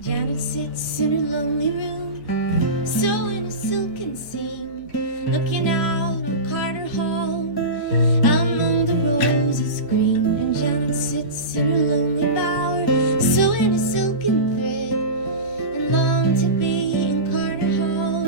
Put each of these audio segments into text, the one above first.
Janet sits in her lonely room, sewing a silken seam, looking out on Carter Hall, among the roses green. And Janet sits in her lonely bower, sewing a silken thread, and long to be in Carter Hall,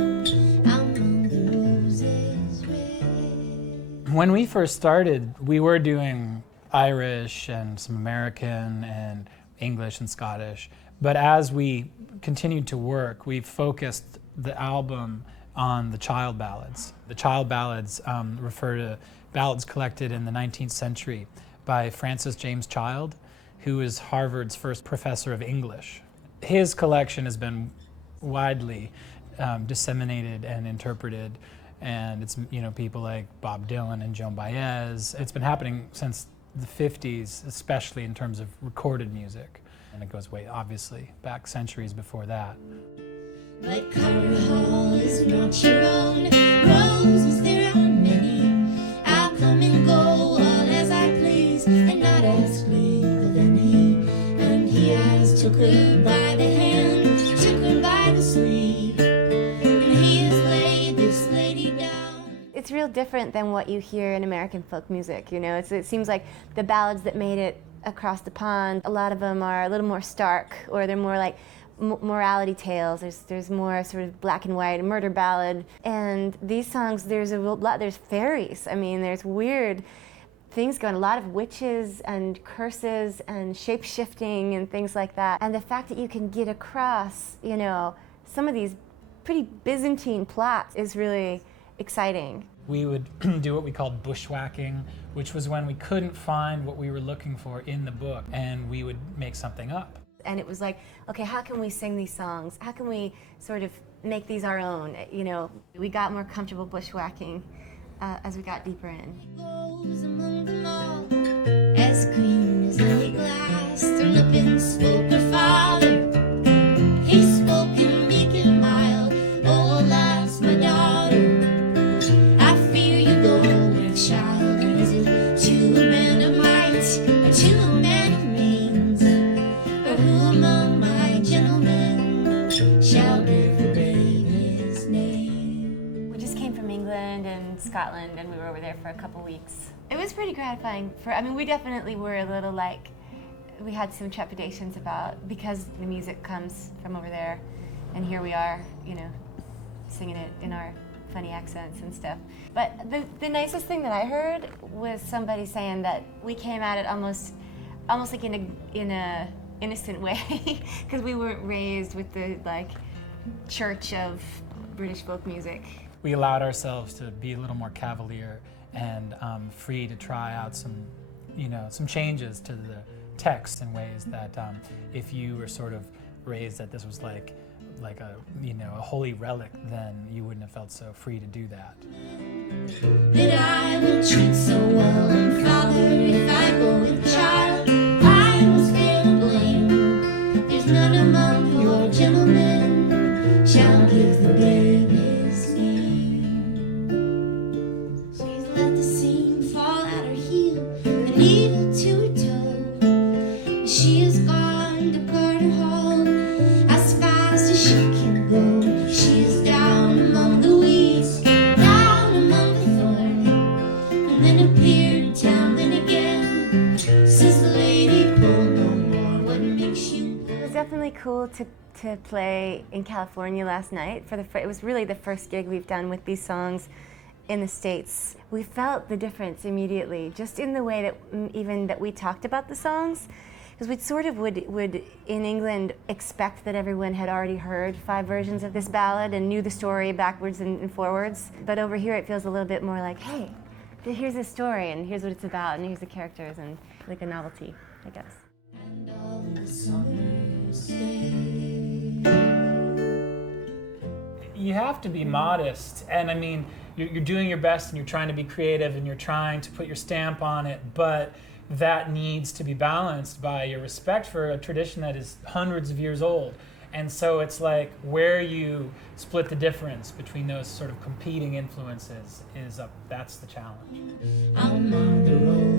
among the roses red. When we first started, we were doing Irish and some American and English and Scottish. But as we continued to work, we focused the album on the child ballads. The child ballads refer to ballads collected in the 19th century by Francis James Child, who is Harvard's first professor of English. His collection has been widely disseminated and interpreted, and it's, you know, people like Bob Dylan and Joan Baez. It's been happening since the 50s, especially in terms of recorded music. And it goes way, obviously, back centuries before that. But Carter Hall is not your own. Roses there are many. I'll come and go all as I please, and not ask leave of any. And he has took her by the hand, took her by the sleeve, and he has laid this lady down. It's real different than what you hear in American folk music, you know. It seems like the ballads that made it across the pond, a lot of them are a little more stark, or they're more like morality tales. There's more sort of black and white, a murder ballad. And these songs, there's fairies. I mean, there's weird things going, a lot of witches and curses and shape-shifting and things like that. And the fact that you can get across, you know, some of these pretty Byzantine plots is really exciting. We would do what we called bushwhacking, which was when we couldn't find what we were looking for in the book, and we would make something up. And it was like, okay, how can we sing these songs? How can we sort of make these our own? You know, we got more comfortable bushwhacking as we got deeper in. He goes among them all, as clean as any glass. Their lippin' spoke her father. He spoke in meek and mild. Oh, alas, my daughter, I fear you go with child. Is it to a man of might, or to a man of means? Or who among my gentlemen shall give the babe his name? We just came from England and Scotland, and we were over there for a couple weeks. It was pretty gratifying. I mean, we definitely were a little like, we had some trepidations about, because the music comes from over there, and here we are, you know, singing it in our funny accents and stuff. But the nicest thing that I heard was somebody saying that we came at it almost like in a innocent way, because we weren't raised with the like church of British folk music. We allowed ourselves to be a little more cavalier and free to try out some, you know, some changes to the text in ways that if you were sort of raised that this was like a, you know, a holy relic, then you wouldn't have felt so free to do that. That I will treat so well, and Father, if I go with child, I must bear the blame. There's none among your gentlemen shall give the babe his name. She's let the seam fall at her heel, the needle to her toe. She has gone to Carter Hall as fast as she can go. She is down among the weeds, down among the thorn, and then appeared in town then again. Says the lady, pull no more, what makes you? It was definitely cool to play in California last night. It was really the first gig we've done with these songs in the States. We felt the difference immediately, just in the way that even that we talked about the songs. Because we sort of would in England expect that everyone had already heard 5 versions of this ballad and knew the story backwards and forwards. But over here it feels a little bit more like, hey, here's the story and here's what it's about and here's the characters, and like a novelty, I guess. And all the summers stay. You have to be modest, and I mean, you're doing your best and you're trying to be creative and you're trying to put your stamp on it, but that needs to be balanced by your respect for a tradition that is hundreds of years old. And so it's like where you split the difference between those sort of competing influences is that's the challenge. I'm on the road.